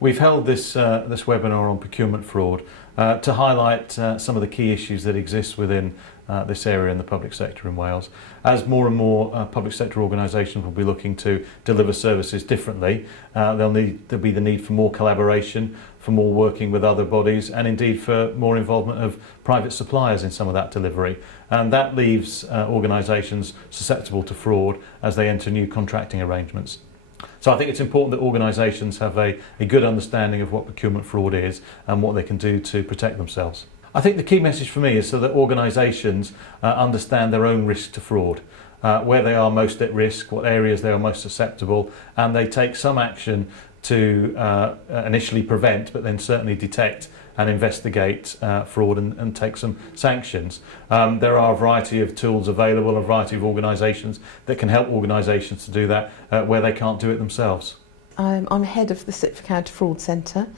We've held this webinar on procurement fraud to highlight some of the key issues that exist within this area in the public sector in Wales. As more and more public sector organisations will be looking to deliver services differently, there'll be the need for more collaboration, for more working with other bodies, and indeed for more involvement of private suppliers in some of that delivery. And that leaves organisations susceptible to fraud as they enter new contracting arrangements. So I think it's important that organisations have a good understanding of what procurement fraud is and what they can do to protect themselves. I think the key message for me is so that organisations understand their own risk to fraud, where they are most at risk, what areas they are most susceptible, and they take some action to initially prevent, but then certainly detect and investigate fraud and take some sanctions. There are a variety of tools available, a variety of organisations that can help organisations to do that where they can't do it themselves. I'm head of the Sit for Counter Fraud Centre.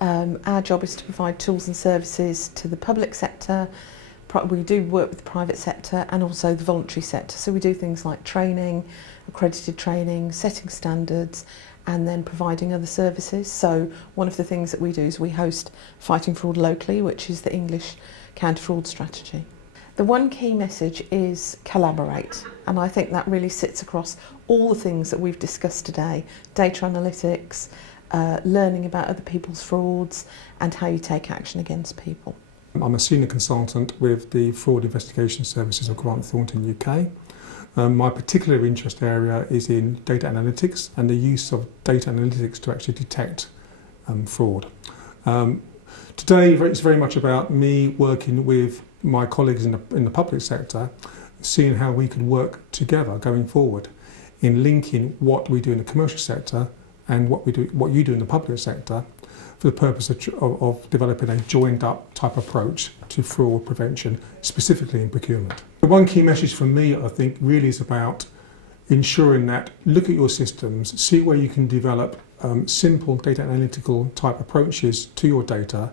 Our job is to provide tools and services to the public sector. We do work with the private sector and also the voluntary sector. So we do things like training, accredited training, setting standards, and then providing other services. So one of the things that we do is we host Fighting Fraud Locally, which is the English counter-fraud strategy. The one key message is collaborate, and I think that really sits across all the things that we've discussed today: data analytics, learning about other people's frauds, and how you take action against people. I'm a senior consultant with the Fraud Investigation Services of Grant Thornton UK. My particular interest area is in data analytics and the use of data analytics to actually detect fraud. Today it's very much about me working with my colleagues in the public sector, seeing how we can work together going forward in linking what we do in the commercial sector and what you do in the public sector, for the purpose of developing a joined-up type approach to fraud prevention, specifically in procurement. The one key message from me, I think, really is about ensuring that look at your systems, see where you can develop simple data analytical type approaches to your data,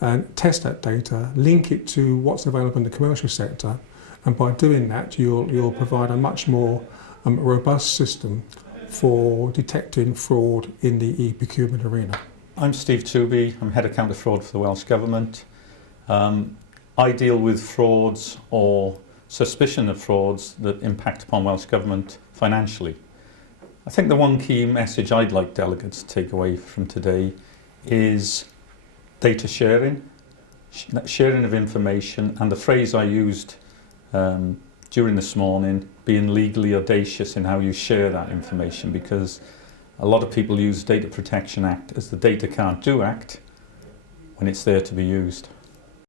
and test that data, link it to what's available in the commercial sector, and by doing that, you'll provide a much more robust system for detecting fraud in the e-procurement arena. I'm Steve Tooby, I'm Head of Counter Fraud for the Welsh Government. I deal with frauds or suspicion of frauds that impact upon Welsh Government financially. I think the one key message I'd like delegates to take away from today is data sharing, sharing of information, and the phrase I used during this morning, being legally audacious in how you share that information, because a lot of people use Data Protection Act as the Data Can't Do Act when it's there to be used.